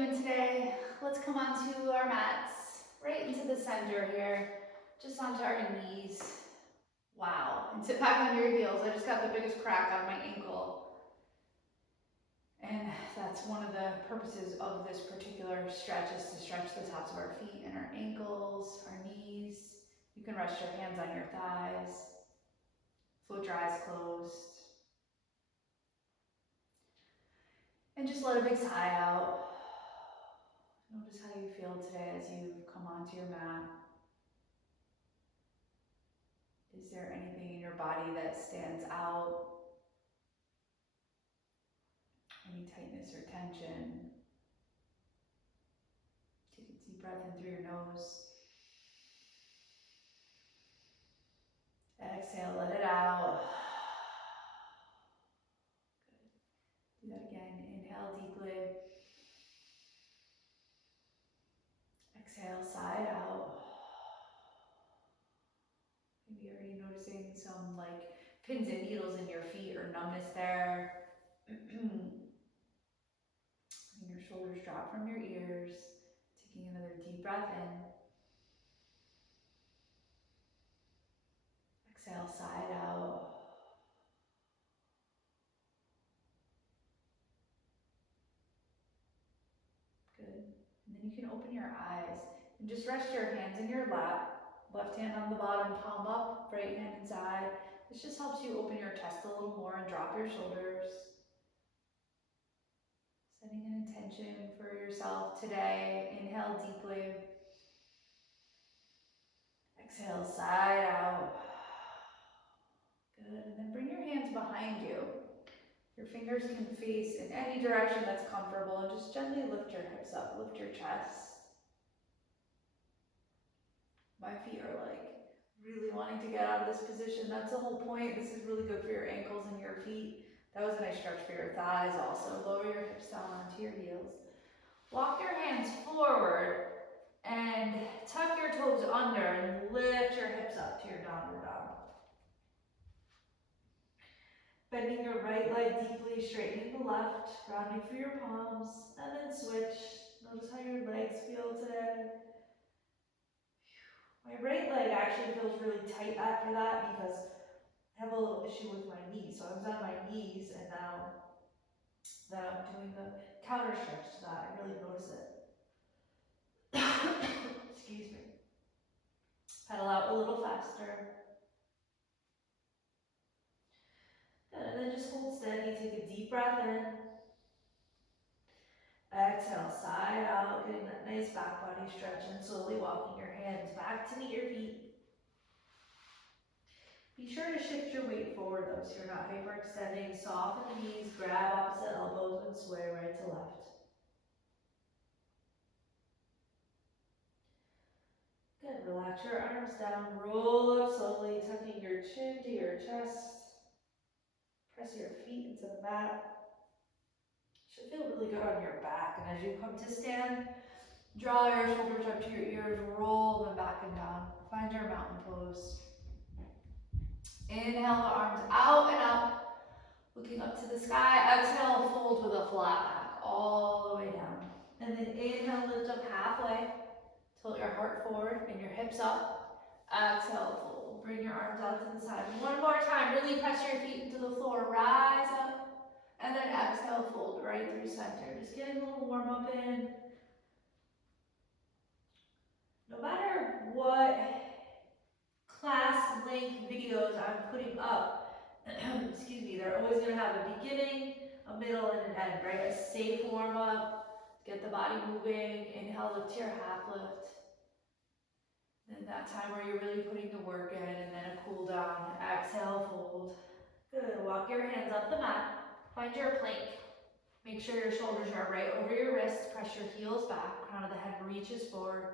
doing today? Let's come onto our mats, right into the center here, just onto our knees. Wow, and sit back on your heels. I just got the biggest crack on my ankle. And that's one of the purposes of this particular stretch, is to stretch the tops of our feet and our ankles, our knees. You can rest your hands on your thighs. Float your eyes closed. And just let a big sigh out. Notice how you feel today as you come onto your mat. Is there anything in your body that stands out? Any tightness or tension? Take a deep breath in through your nose. Exhale, let it out. Good. Do that again. Inhale deeply. Exhale, side out. Maybe you're already noticing some like pins and needles in your feet or numbness there. And your shoulders drop from your ears. Taking another deep breath in. Exhale, side out. Good. And then you can open your eyes and just rest your hands in your lap. Left hand on the bottom, palm up, right hand inside. This just helps you open your chest a little more and drop your shoulders. Setting an intention for yourself today. Inhale deeply. Exhale, side out. Good. And then bring your hands behind you. Your fingers can face in any direction that's comfortable, and just gently lift your hips up, lift your chest. My feet are like really wanting to get out of this position. That's the whole point. This is really good for your ankles and your feet. That was a nice stretch for your thighs also. Lower your hips down onto your heels. Walk your hands forward and tuck your toes under and lift your hips up to your downward dog. Bending your right leg deeply, straightening the left, grounding through your palms, and then switch. Notice how your legs feel today. My right leg actually feels really tight after that because I have a little issue with my knees. So I was on my knees, and now that I'm doing the counter stretch to that, I really notice it. Excuse me. Pedal out a little faster. Good, and then just hold steady, take a deep breath in. Exhale, side out, getting that nice back body stretch and slowly walking your hands back to meet your feet. Be sure to shift your weight forward though, so you're not hyperextending. Soften the knees, grab opposite elbows and sway right to left. Good, relax your arms down, roll up slowly, tucking your chin to your chest. Press your feet into the mat. Should feel really good on your back. And as you come to stand, draw your shoulders up to your ears, roll them back and down. Find your mountain pose. Inhale the arms out and up, looking up to the sky. Exhale, fold with a flat back all the way down. And then inhale, lift up halfway. Tilt your heart forward and your hips up. Exhale, fold. Bring your arms out to the side. One more time, really press your feet into the floor. Rise up. And then exhale, fold right through center. Just getting a little warm up in. No matter what class length videos I'm putting up, excuse me, they're always going to have a beginning, a middle, and an end, right? A safe warm up, get the body moving. Inhale, lift your half lift. Then that time where you're really putting the work in, and then a cool down. Exhale, fold. Good. Walk your hands up the mat. Find your plank. Make sure your shoulders are right over your wrists. Press your heels back. Crown of the head reaches forward.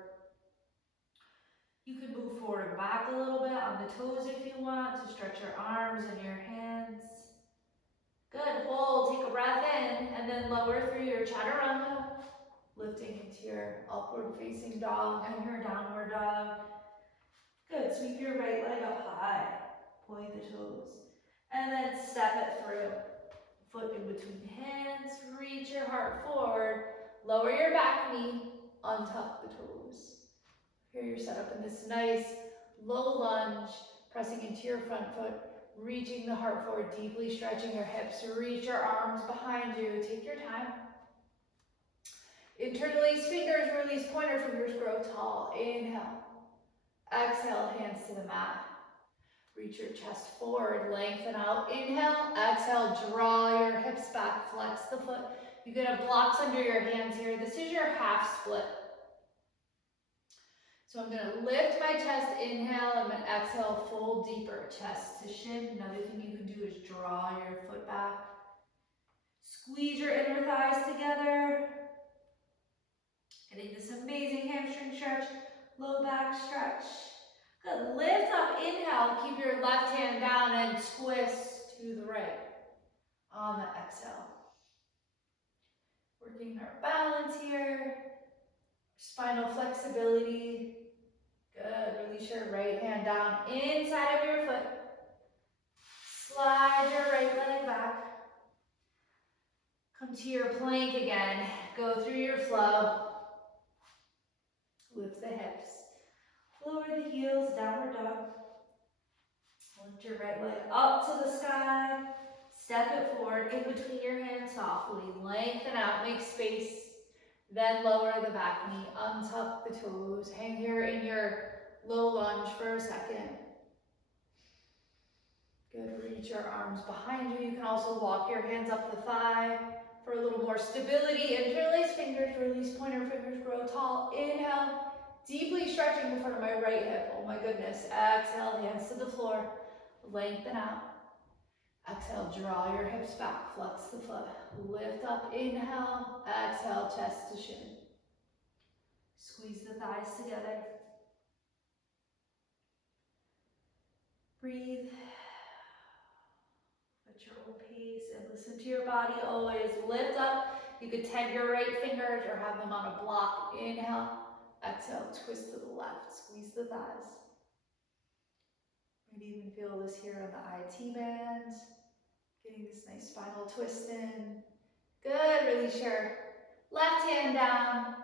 You can move forward and back a little bit on the toes if you want to stretch your arms and your hands. Good. Hold. Take a breath in and then lower through your chaturanga. Lifting into your upward facing dog and your downward dog. Good. Sweep your right leg up high. Point the toes. And then step it through. Foot in between hands. Reach your heart forward. Lower your back knee, untuck the toes. Here you're set up in this nice low lunge, pressing into your front foot, reaching the heart forward, deeply stretching your hips. Reach your arms behind you. Take your time. Interlace fingers, release pointer fingers, grow tall. Inhale. Exhale, hands to the mat. Reach your chest forward, lengthen out. Inhale, exhale, draw your hips back, flex the foot. You can have blocks under your hands here. This is your half split. So I'm gonna lift my chest, inhale, I'm gonna exhale, fold deeper, chest to shin. Another thing you can do is draw your foot back. Squeeze your inner thighs together. Getting this amazing hamstring stretch, low back stretch. Good, lift up, inhale, keep your left hand down and twist to the right. On the exhale. Working our balance here. Spinal flexibility. Good, release your right hand down inside of your foot. Slide your right leg back. Come to your plank again. Go through your flow. Lift the hips. Lower the heels, downward dog. Lift your right leg up to the sky. Step it forward in between your hands softly. Lengthen out, make space. Then lower the back knee, untuck the toes. Hang here in your low lunge for a second. Good, reach your arms behind you. You can also walk your hands up the thigh for a little more stability. Interlace fingers, release pointer fingers, grow tall. Inhale, deeply stretching the front of my right hip. Oh my goodness. Exhale, hands to the floor. Lengthen out. Exhale, draw your hips back, flex the foot. Lift up, inhale, exhale, chest to shin. Squeeze the thighs together. Breathe. At your own pace and listen to your body always. Lift up. You could tent your right fingers or have them on a block. Inhale, exhale, twist to the left. Squeeze the thighs. Maybe even feel this here on the IT band. Getting this nice spinal twist in. Good, release your left hand down.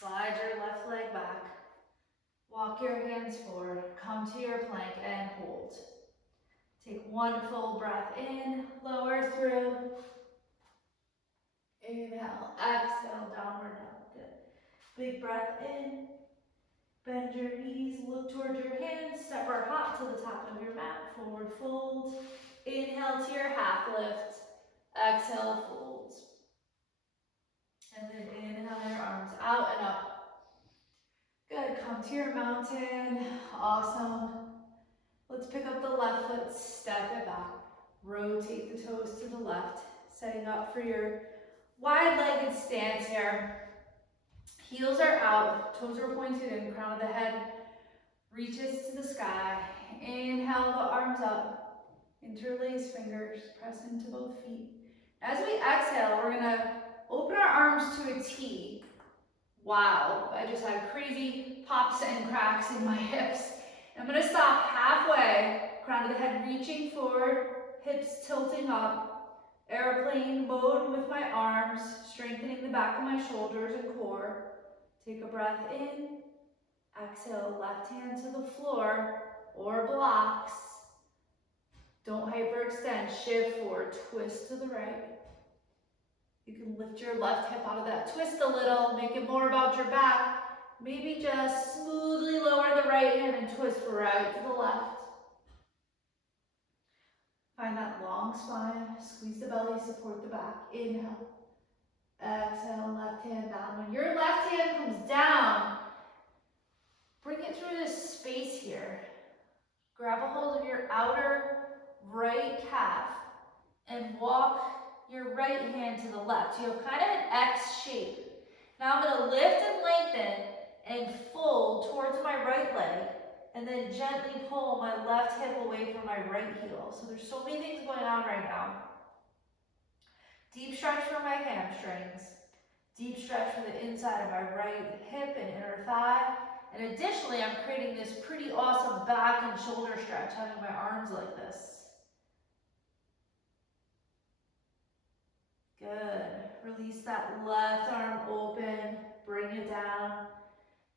Slide your left leg back. Walk your hands forward. Come to your plank and hold. Take one full breath in, lower through. Inhale, exhale, downward dog. Good. Big breath in. Bend your knees, look towards your hands, step or hop to the top of your mat, forward fold. Inhale to your half lift, exhale, fold. And then inhale your arms out and up. Good, come to your mountain, awesome. Let's pick up the left foot, step it back. Rotate the toes to the left, setting up for your wide-legged stance here. Heels are out, toes are pointed in, crown of the head reaches to the sky. Inhale the arms up, interlace fingers, press into both feet. As we exhale, we're gonna open our arms to a T. Wow, I just had crazy pops and cracks in my hips. I'm gonna stop halfway, crown of the head reaching forward, hips tilting up, airplane mode with my arms, strengthening the back of my shoulders and core. Take a breath in, exhale, left hand to the floor or blocks. Don't hyperextend, shift forward, twist to the right. You can lift your left hip out of that twist a little, make it more about your back. Maybe just smoothly lower the right hand and twist right to the left. Find that long spine, squeeze the belly, support the back. Inhale. Exhale, left hand down. When your left hand comes down, bring it through this space here. Grab a hold of your outer right calf and walk your right hand to the left. You have kind of an X shape. Now I'm going to lift and lengthen and fold towards my right leg and then gently pull my left hip away from my right heel. So there's so many things going on right now. Deep stretch for my hamstrings. Deep stretch for the inside of my right hip and inner thigh. And additionally, I'm creating this pretty awesome back and shoulder stretch, having my arms like this. Good. Release that left arm open, bring it down,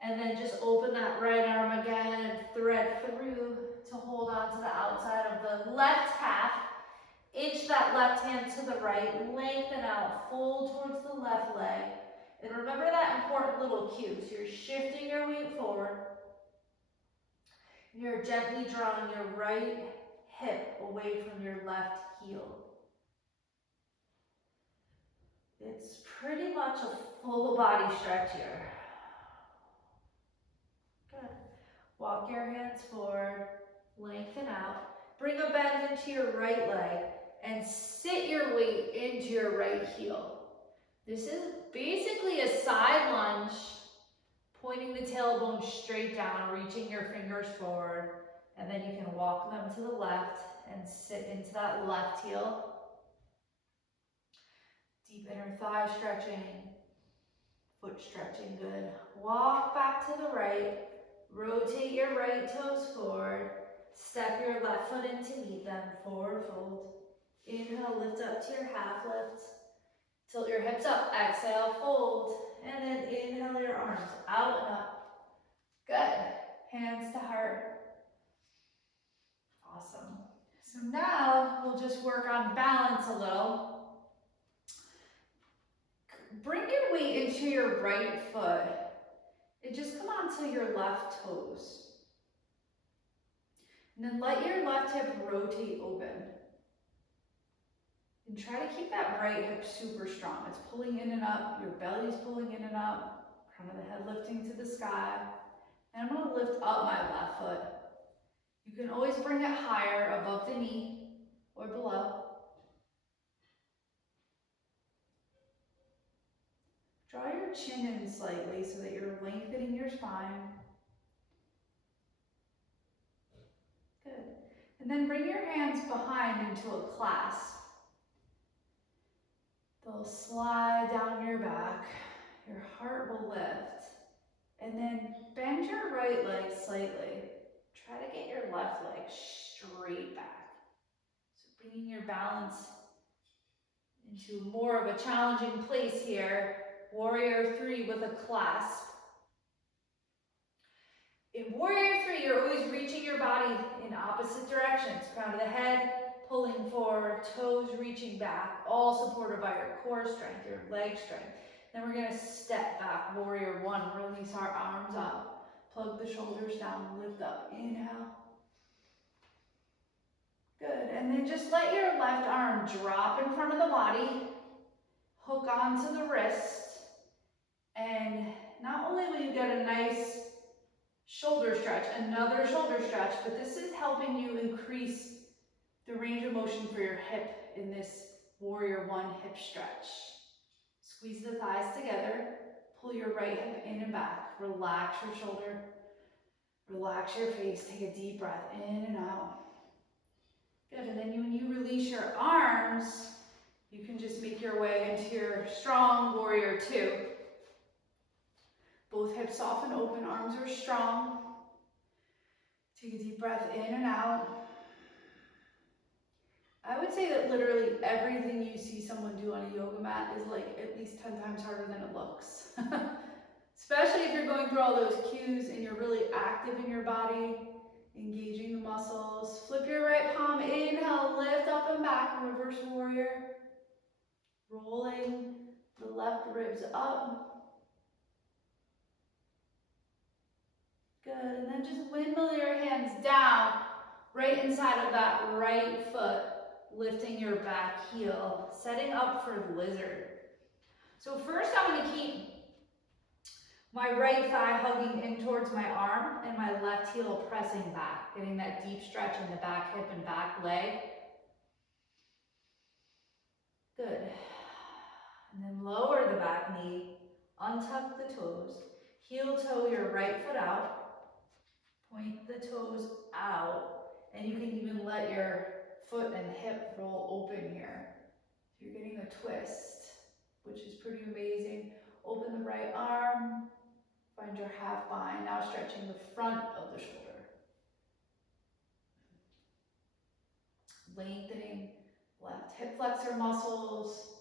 and then just open that right arm again and thread through to hold on to the outside of the left calf. Inch that left hand to the right, lengthen out, fold towards the left leg. And remember that important little cue. So you're shifting your weight forward. You're gently drawing your right hip away from your left heel. It's pretty much a full body stretch here. Good. Walk your hands forward, lengthen out. Bring a bend into your right leg and sit your weight into your right heel. This is basically a side lunge, pointing the tailbone straight down, reaching your fingers forward, and then you can walk them to the left and sit into that left heel. Deep inner thigh stretching, foot stretching, good. Walk back to the right, rotate your right toes forward, step your left foot in to meet them, forward fold. Inhale, lift up to your half lift. Tilt your hips up, exhale, fold, and then inhale your arms out and up. Good. Hands to heart. Awesome. So now we'll just work on balance a little. Bring your weight into your right foot and just come onto your left toes. And then let your left hip rotate open. And try to keep that right hip super strong. It's pulling in and up, your belly's pulling in and up, crown of the head lifting to the sky. And I'm gonna lift up my left foot. You can always bring it higher above the knee or below. Draw your chin in slightly so that you're lengthening your spine. Good. And then bring your hands behind into a clasp. They'll slide down your back. Your heart will lift. And then bend your right leg slightly. Try to get your left leg straight back. So bringing your balance into more of a challenging place here. Warrior 3 with a clasp. In Warrior 3, you're always reaching your body in opposite directions. Crown of the head, pulling forward, toes reaching back, all supported by your core strength, your leg strength. Then we're gonna step back, Warrior 1, release our arms up, plug the shoulders down, lift up, inhale. Good, and then just let your left arm drop in front of the body, hook onto the wrist, and not only will you get a nice shoulder stretch, another shoulder stretch, but this is helping you increase the range of motion for your hip in this Warrior 1 hip stretch. Squeeze the thighs together, pull your right hip in and back, relax your shoulder, relax your face, take a deep breath in and out. Good, and then when you release your arms, you can just make your way into your strong Warrior 2. Both hips soften open, arms are strong. Take a deep breath in and out. I would say that literally everything you see someone do on a yoga mat is like at least 10 times harder than it looks. Especially if you're going through all those cues and you're really active in your body, engaging the muscles. Flip your right palm, inhale, lift up and back, reverse warrior. Rolling the left ribs up. Good, and then just windmill your hands down, right inside of that right foot, lifting your back heel, setting up for lizard. So first I'm going to keep my right thigh hugging in towards my arm and my left heel pressing back, getting that deep stretch in the back hip and back leg. Good. And then lower the back knee, untuck the toes, heel toe your right foot out, point the toes out, and you can even let your foot and hip roll open here. So you're getting a twist, which is pretty amazing. Open the right arm, find your half bind, now stretching the front of the shoulder. Lengthening left hip flexor muscles,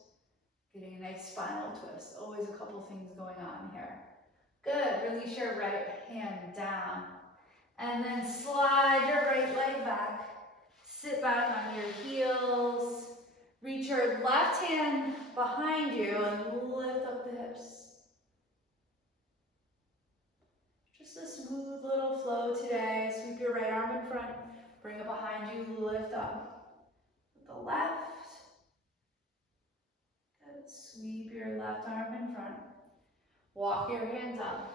Getting a nice spinal twist. Always a couple things going on here. Good, release your right hand down. And then slide your right leg back. Sit back on your heels. Reach your left hand behind you and lift up the hips. Just a smooth little flow today. Sweep your right arm in front. Bring it behind you, lift up. With the left. Good. Sweep your left arm in front. Walk your hands up.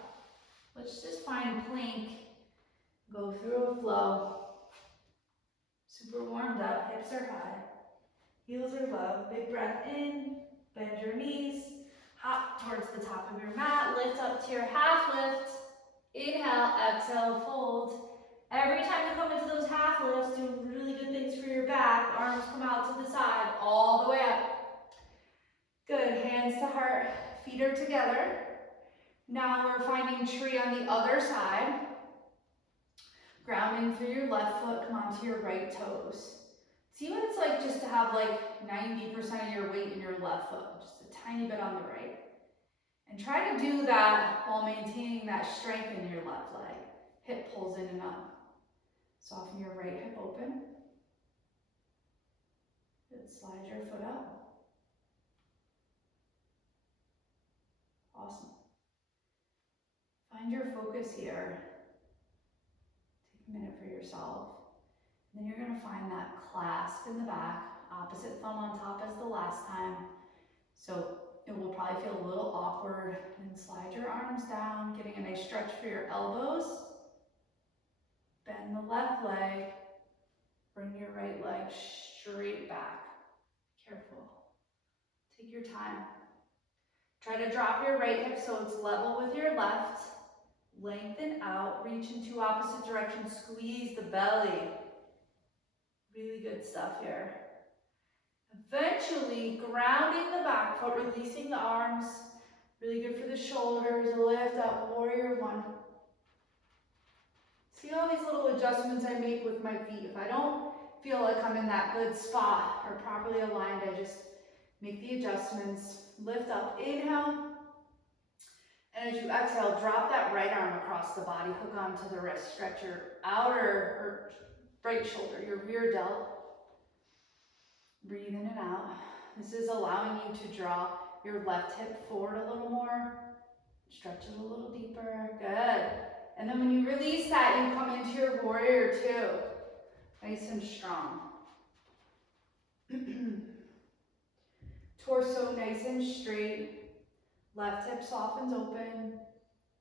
Let's just find plank. Go through a flow. Super warmed up, hips are high. Heels are low. Big breath in. Bend your knees. Hop towards the top of your mat. Lift up to your half lift. Inhale, exhale, fold. Every time you come into those half lifts, do really good things for your back. Arms come out to the side, all the way up. Good, hands to heart, feet are together. Now we're finding tree on the other side. Grounding through your left foot, come onto your right toes. See what it's like just to have like 90% of your weight in your left foot, just a tiny bit on the right. And try to do that while maintaining that strength in your left leg. Hip pulls in and up. Soften your right hip open. Good. Slide your foot up. Awesome. Find your focus here. Take a minute for yourself. And then you're going to find that clasp in the back, opposite thumb on top as the last time. So it will probably feel a little awkward. And slide your arms down, getting a nice stretch for your elbows. Bend the left leg. Bring your right leg straight back. Careful. Take your time. Try to drop your right hip so it's level with your left. Lengthen out, reach in two opposite directions, squeeze the belly. Really good stuff here. Eventually, grounding the back foot, releasing the arms. Really good for the shoulders. Lift up, warrior one. See all these little adjustments I make with my feet. If I don't feel like I'm in that good spot or properly aligned, I just make the adjustments. Lift up, inhale. And as you exhale, drop that right arm across the body, hook onto the wrist. Stretch your outer or right shoulder, your rear delt. Breathe in and out. This is allowing you to draw your left hip forward a little more. Stretch it a little deeper. Good. And then when you release that, you come into your warrior two. Nice and strong. Torso nice and straight. Left hip softens open.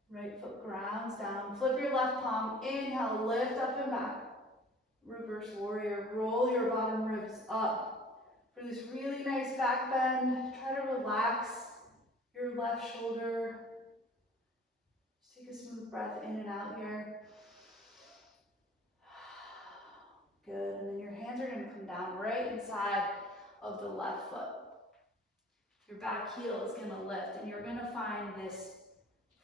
Right foot grounds down. Flip your left palm. Inhale, lift up and back. Reverse warrior. Roll your bottom ribs up. For this really nice back bend, try to relax your left shoulder. Just take a smooth breath in and out here. Good, and then your hands are gonna come down right inside of the left foot. Your back heel is gonna lift, and you're gonna find this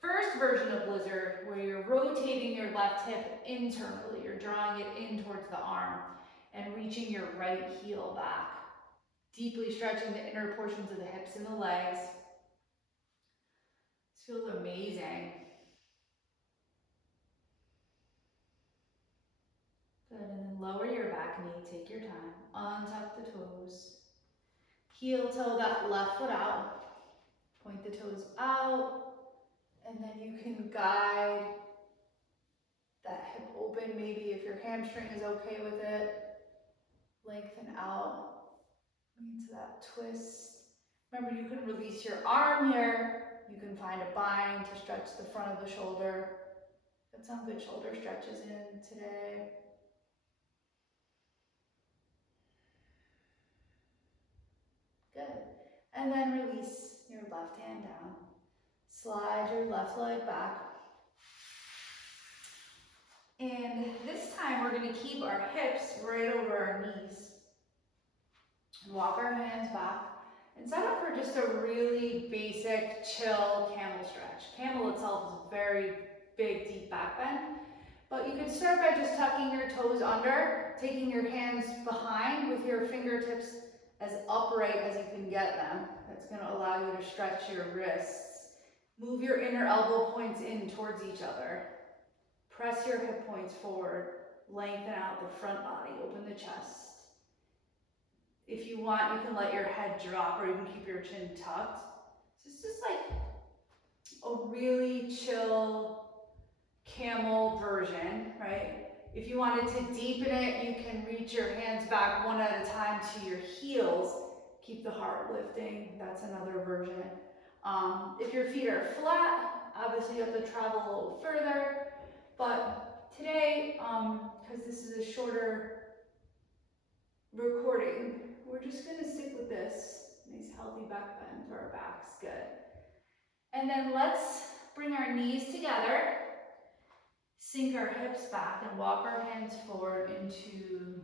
first version of lizard where you're rotating your left hip internally. You're drawing it in towards the arm and reaching your right heel back. Deeply stretching the inner portions of the hips and the legs. This feels amazing. Good, and then lower your back knee, take your time. Untuck the toes. Heel toe that left foot out. Point the toes out. And then you can guide that hip open, maybe if your hamstring is okay with it. Lengthen out into that twist. Remember, you can release your arm here. You can find a bind to stretch the front of the shoulder. Get some good shoulder stretches in today. Good. And then release your left hand down. Slide your left leg back. And this time we're going to keep our hips right over our knees. And walk our hands back. And set up for just a really basic, chill camel stretch. Camel itself is a very big, deep back bend. But you can start by just tucking your toes under, taking your hands behind with your fingertips as upright as you can get them. That's going to allow you to stretch your wrists. Move your inner elbow points in towards each other. Press your hip points forward. Lengthen out the front body. Open the chest. If you want, you can let your head drop or you can keep your chin tucked. So this is like a really chill camel version, right? If you wanted to deepen it, you can reach your hands back one at a time to your heels. Keep the heart lifting. That's another version. If your feet are flat, obviously you have to travel a little further. But today, because this is a shorter recording, we're just going to stick with this. Nice healthy back bend to our backs. Good. And then let's bring our knees together. Sink our hips back and walk our hands forward into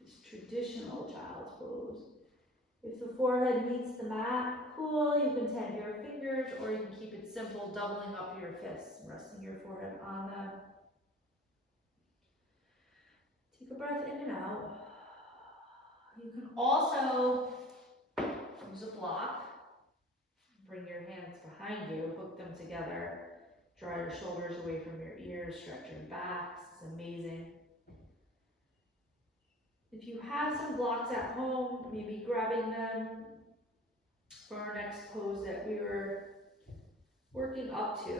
this traditional child's pose. If the forehead meets the mat, cool, you can tend your fingers, or you can keep it simple, doubling up your fists, resting your forehead on them. Take a breath in and out. You can also use a block. Bring your hands behind you, hook them together. Draw your shoulders away from your ears, stretch your backs. It's amazing. If you have some blocks at home, maybe grabbing them for our next pose that we were working up to,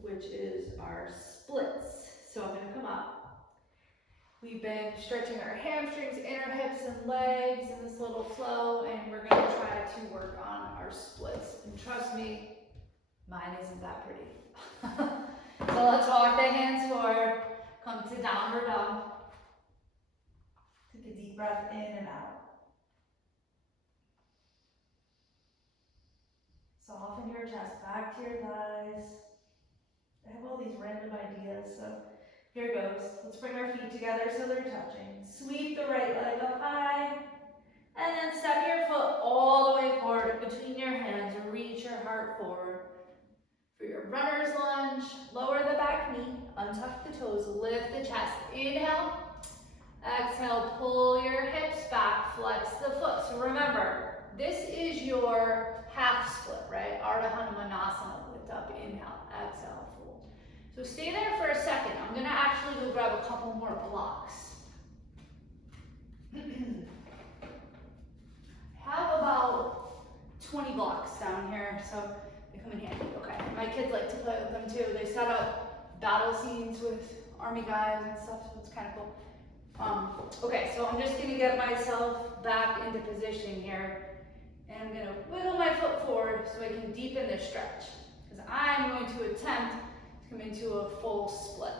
which is our splits. So I'm going to come up. We've been stretching our hamstrings, inner hips and legs in this little flow, and we're going to try to work on our splits. And trust me, mine isn't that pretty. So let's walk the hands forward, come to downward dog. Take a deep breath in and out. Soften your chest back to your thighs. I have all these random ideas, so here goes. Let's bring our feet together so they're touching. Sweep the right leg up high, and then step your foot all the way forward between your hands. Reach your heart forward. For your runner's lunge, lower the back knee, untuck the toes, lift the chest. Inhale. Exhale, pull your hips back, flex the foot. So remember, this is your half split, right? Ardha Hanumanasana, lift up, inhale, exhale, fold. So stay there for a second. I'm gonna actually go grab a couple more blocks. I have about 20 blocks down here, so they come in handy. Okay, my kids like to play with them too. They set up battle scenes with army guys and stuff, so it's kind of cool. Okay, so I'm just going to get myself back into position here, and I'm going to wiggle my foot forward so I can deepen this stretch, because I'm going to attempt to come into a full split.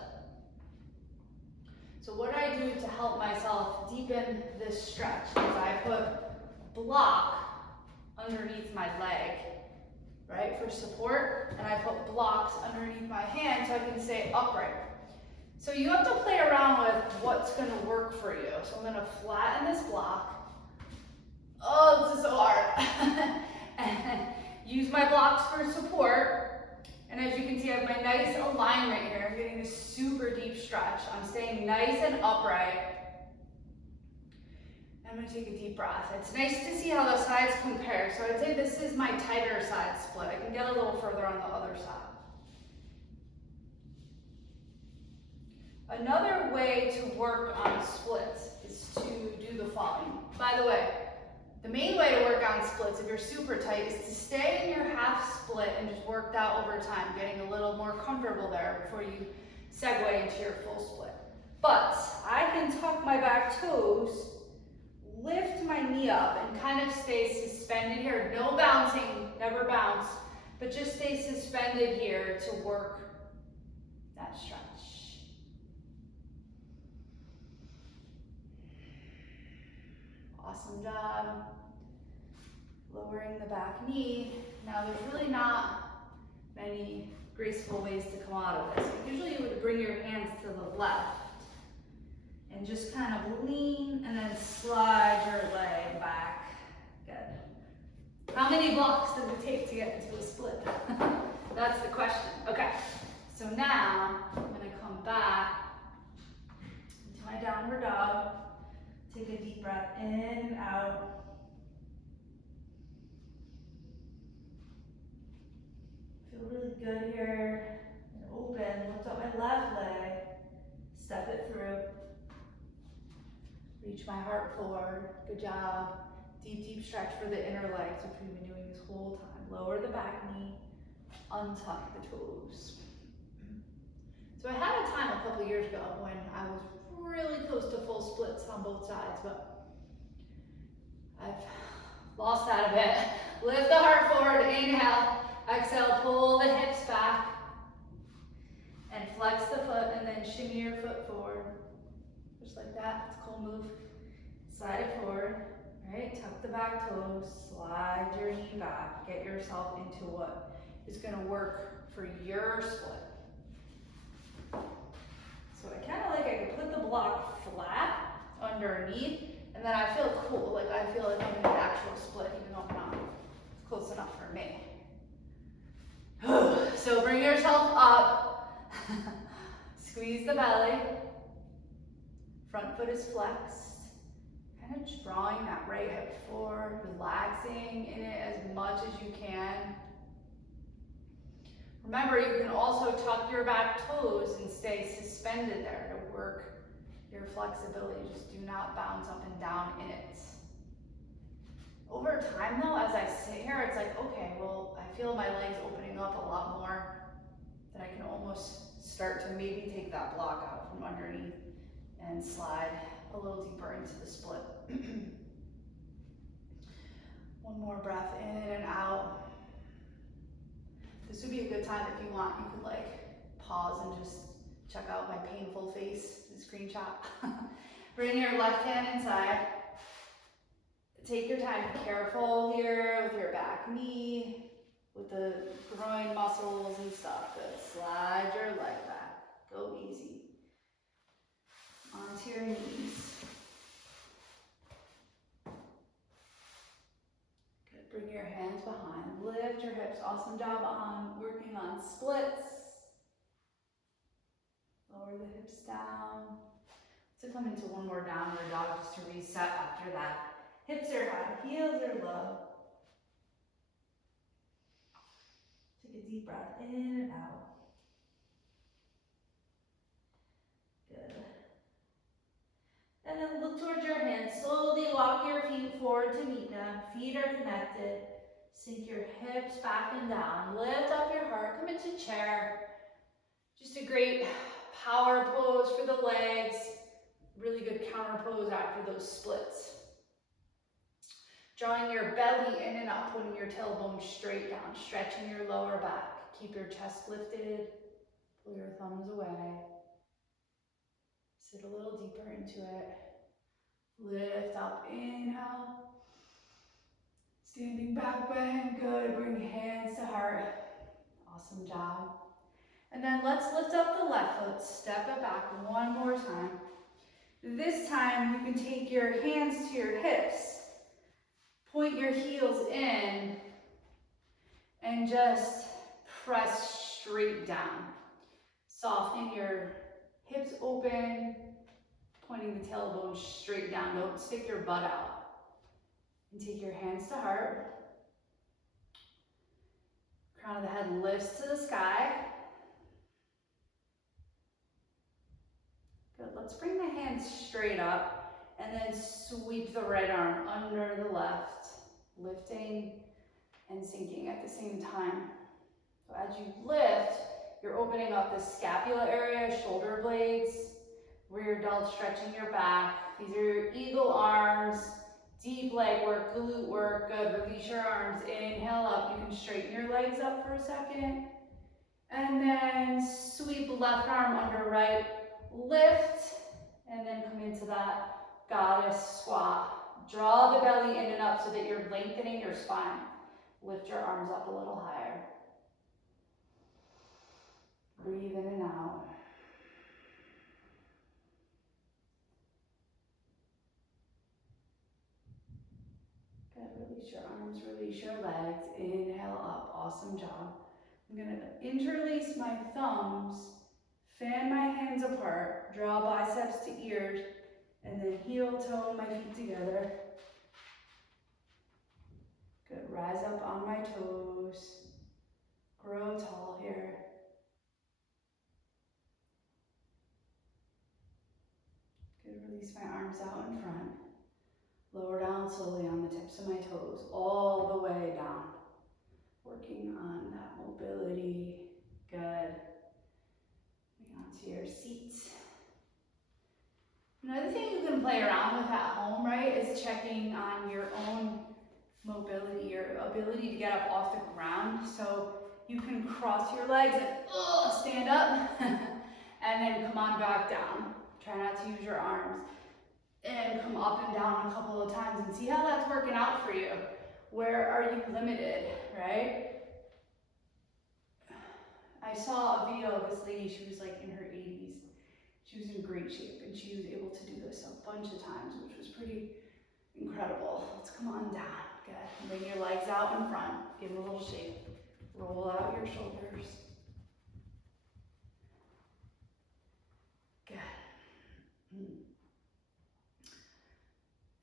So what I do to help myself deepen this stretch is I put block underneath my leg, right, for support, and I put blocks underneath my hand so I can stay upright. So you have to play around with what's going to work for you. So I'm going to flatten this block. Oh, this is so hard. And use my blocks for support. And as you can see, I have my nice alignment here. I'm getting this super deep stretch. I'm staying nice and upright. I'm going to take a deep breath. It's nice to see how the sides compare. So I'd say this is my tighter side split. I can get a little further on the other side. Another way to work on splits is to do the following. By the way, the main way to work on splits, if you're super tight, is to stay in your half split and just work that over time, getting a little more comfortable there before you segue into your full split. But I can tuck my back toes, lift my knee up, and kind of stay suspended here. No bouncing, never bounce, but just stay suspended here to work that stretch. Awesome job. Lowering the back knee. Now there's really not many graceful ways to come out of this. Usually you would bring your hands to the left and just kind of lean and then slide your leg back. Good. How many blocks does it take to get into a split? That's the question. Okay, so now I'm going to come back into my downward dog. Take a deep breath in and out. good here. And open, lift up my left leg, step it through. Reach my heart forward, good job. Deep, deep stretch for the inner legs, which we've been doing this whole time. Lower the back knee, untuck the toes. So I had a time a couple years ago when I was really close to full splits on both sides, but I've lost that a bit. Lift the heart forward, inhale, exhale, pull the hips back, and flex the foot, and then shimmy your foot forward. Just like that, it's a cool move. Slide it forward, right? Tuck the back toes, slide your knee back, get yourself into what is gonna work for your split. So I kind of like, I could put the block flat underneath, and then I feel cool, like I feel like I'm in the actual split, even though I'm not close enough for me. So bring yourself up, squeeze the belly, front foot is flexed, kind of drawing that right hip forward, relaxing in it as much as you can. Remember, you can also tuck your back toes and stay suspended there to work your flexibility. Just do not bounce up and down in it. Over time though, as I sit here, it's like, okay, well, I feel my legs opening up a lot more, that I can almost start to maybe take that block out from underneath and slide a little deeper into the split. One more breath in and out. This would be a good time if you want, you could like pause and just check out my painful face in screenshot. Bring your left hand inside. Take your time, be careful here with your back knee, with the groin muscles and stuff. Good, slide your leg back, go easy. Onto your knees. Good, bring your hands behind, lift your hips. Awesome job on working on splits. Lower the hips down. To come into one more downward dog just to reset after that. Hips are high, heels are low. Take a deep breath in and out. Good. And then look towards your hands. Slowly walk your feet forward to meet them. Feet are connected. Sink your hips back and down. Lift up your heart. Come into chair. Just a great power pose for the legs. Really good counter pose after those splits. Drawing your belly in and up, putting your tailbone straight down, stretching your lower back. Keep your chest lifted. Pull your thumbs away. Sit a little deeper into it. Lift up, inhale. Standing back bend, good. Bring hands to heart. Awesome job. And then let's lift up the left foot, step it back one more time. This time you can take your hands to your hips, point your heels in, and just press straight down. Softening your hips open, pointing the tailbone straight down. Don't stick your butt out. And take your hands to heart. Crown of the head lifts to the sky. Good, let's bring the hands straight up and then sweep the right arm under the left, lifting and sinking at the same time. So as you lift, you're opening up the scapula area, shoulder blades, rear delt, stretching your back. These are your eagle arms, deep leg work, glute work. Good, release your arms, inhale up. You can straighten your legs up for a second. And then sweep left arm under right, lift, and then come into that goddess squat. Draw the belly in and up so that you're lengthening your spine. Lift your arms up a little higher. Breathe in and out. Good, release your arms, release your legs. Inhale up, awesome job. I'm gonna interlace my thumbs, fan my hands apart, draw biceps to ears, and then heel toe my feet together. Good, rise up on my toes. Grow tall here. Good, release my arms out in front. Lower down slowly on the tips of my toes, all the way down. Working on that mobility. Good. Moving on to your seat. Another thing you can play around with at home, right, is checking on your own mobility, your ability to get up off the ground. So you can cross your legs and stand up and then come on back down. Try not to use your arms. And come up and down a couple of times and see how that's working out for you. Where are you limited, right? I saw a video of this lady, she was like in her 80s. She was in great shape and she was able to do this a bunch of times, which was pretty incredible. Let's come on down. Good. Bring your legs out in front. Give a little shake. Roll out your shoulders. Good.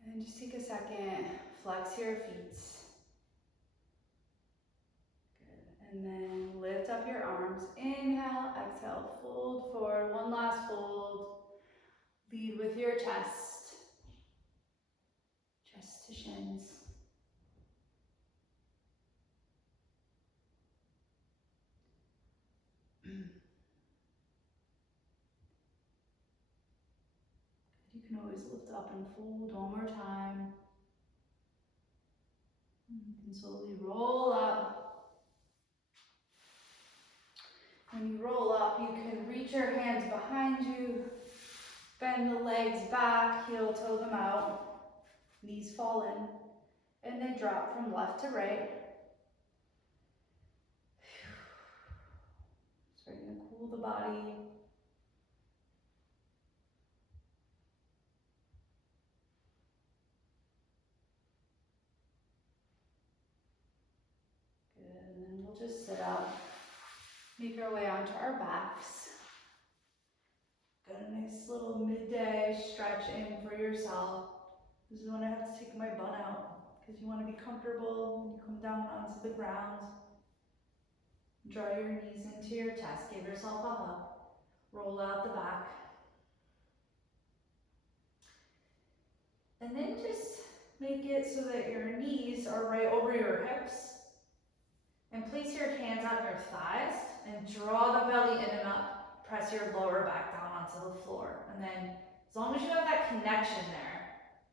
And just take a second. Flex your feet. Good. And then lift up your arms. Inhale, exhale, fold forward. One last fold. Lead with your chest. Chest to shins. You can always lift up and fold one more time. You can slowly roll up. When you roll up, you can reach your hands behind you, bend the legs back, heel toe them out, knees fall in, and then drop from left to right. Starting to cool the body. Good, and then we'll just sit up, make our way onto our backs. Got a nice little midday stretch in for yourself. This is when I have to take my butt out because you want to be comfortable when you come down onto the ground. Draw your knees into your chest, give yourself a hug. Roll out the back. And then just make it so that your knees are right over your hips. And place your hands on your thighs and draw the belly in and up. Press your lower back down onto the floor. And then as long as you have that connection there,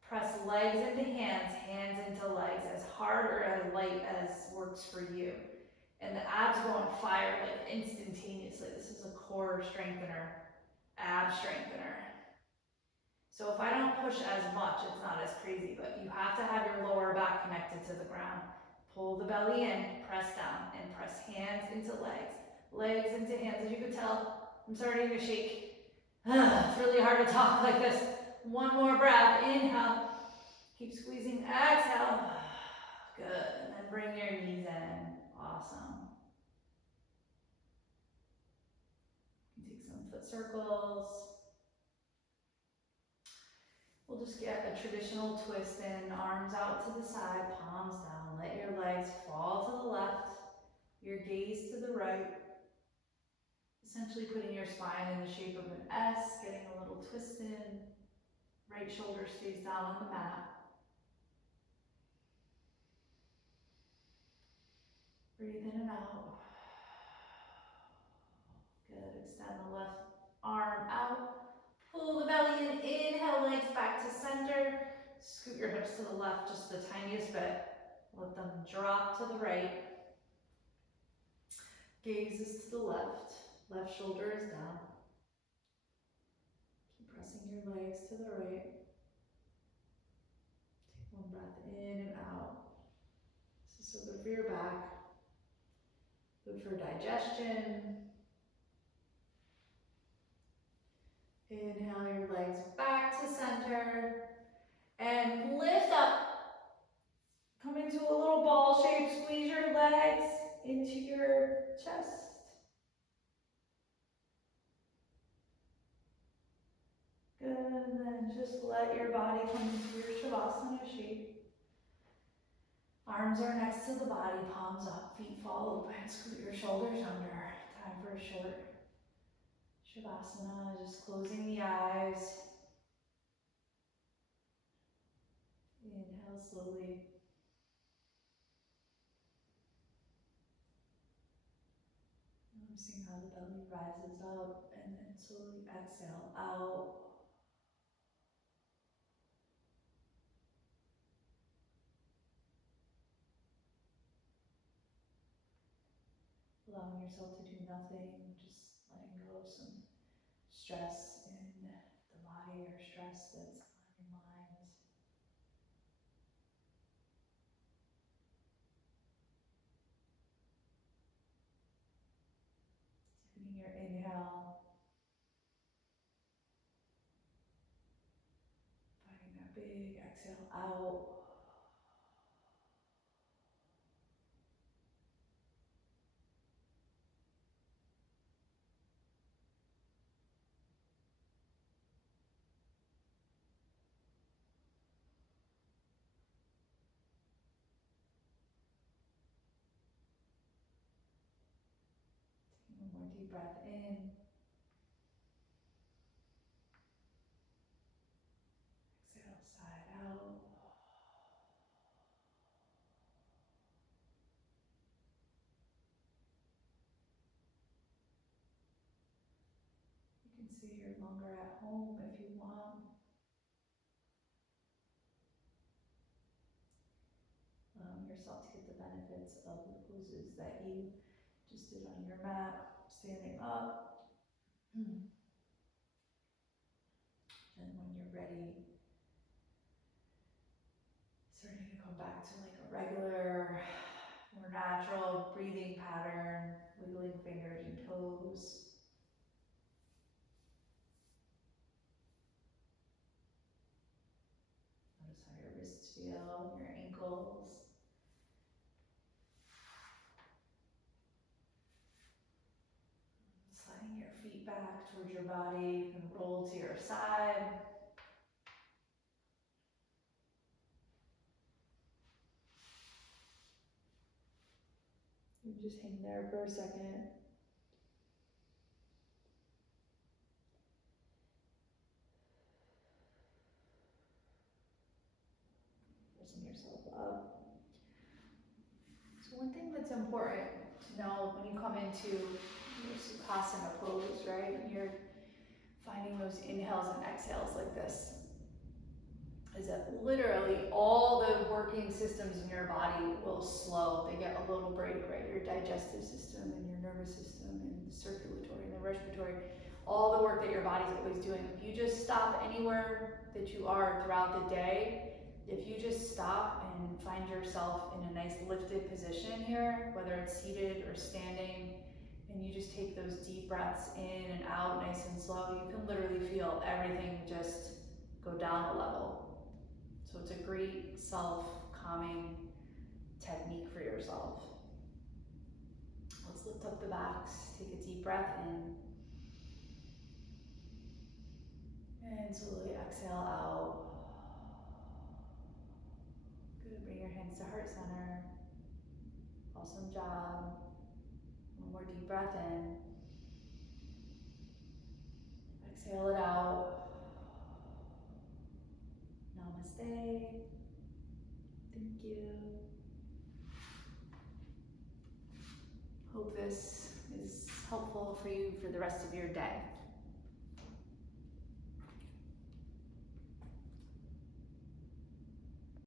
press legs into hands, hands into legs, as hard or as light as works for you. And the abs go on fire like instantaneously. This is a core strengthener, ab strengthener. So if I don't push as much, it's not as crazy, but you have to have your lower back connected to the ground. Pull the belly in, press down, and press hands into legs. Legs into hands. As you can tell, I'm starting to shake. It's really hard to talk like this. One more breath. Inhale. Keep squeezing. Exhale. Good. And then bring your knees in. Awesome. You can take some foot circles. We'll just get a traditional twist in. Arms out to the side, palms down. Let your legs fall to the left. Your gaze to the right. Essentially putting your spine in the shape of an S, getting a little twist in. Right shoulder stays down on the mat. Breathe in and out. Good. Extend the left arm out. Pull the belly in. Inhale, legs back to center. Scoot your hips to the left just the tiniest bit. Let them drop to the right. Gaze is to the left. Left shoulder is down. Keep pressing your legs to the right. Take one breath in and out. This is so good for your back. Good for digestion. Inhale your legs back to center. And lift up. Come into a little ball shape. Squeeze your legs into your chest. Good, and then just let your body come into your Shavasana shape. Arms are next to the body, palms up, feet fall open, scoot your shoulders under. Time for a short Shavasana, just closing the eyes. Inhale slowly. Noticing how the belly rises up and then slowly exhale out. Allowing yourself to do nothing, just letting go of some stress in the body or stress that's on your mind. Deepening your inhale, finding that big exhale out. Taking one more deep breath in. Exhale, side out. You can stay here longer at home if you want. Allowing yourself to get the benefits of the poses that you just did on your mat, standing up. And when you're ready, starting to come back to like a regular, more natural breathing pattern, wiggling fingers and toes. Notice how your wrists feel, your ankles. Sliding your feet back towards your body, you can roll to your side. You just hang there for a second. Loosen yourself up. So one thing that's important to know when you come into your Sukhasana pose, right? When you're finding those inhales and exhales like this, is that literally all the working systems in your body will slow. They get a little break, right? Your digestive system and your nervous system and the circulatory and the respiratory, all the work that your body's always doing. If you just stop anywhere that you are throughout the day, if you just stop and find yourself in a nice lifted position here, whether it's seated or standing, and you just take those deep breaths in and out nice and slow, you can literally feel everything just go down a level. So it's a great self-calming technique for yourself. Let's lift up the backs, take a deep breath in. And slowly exhale out. Good, bring your hands to heart center. Awesome job. One more deep breath in. Exhale it out. Namaste. Thank you. Hope this is helpful for you for the rest of your day.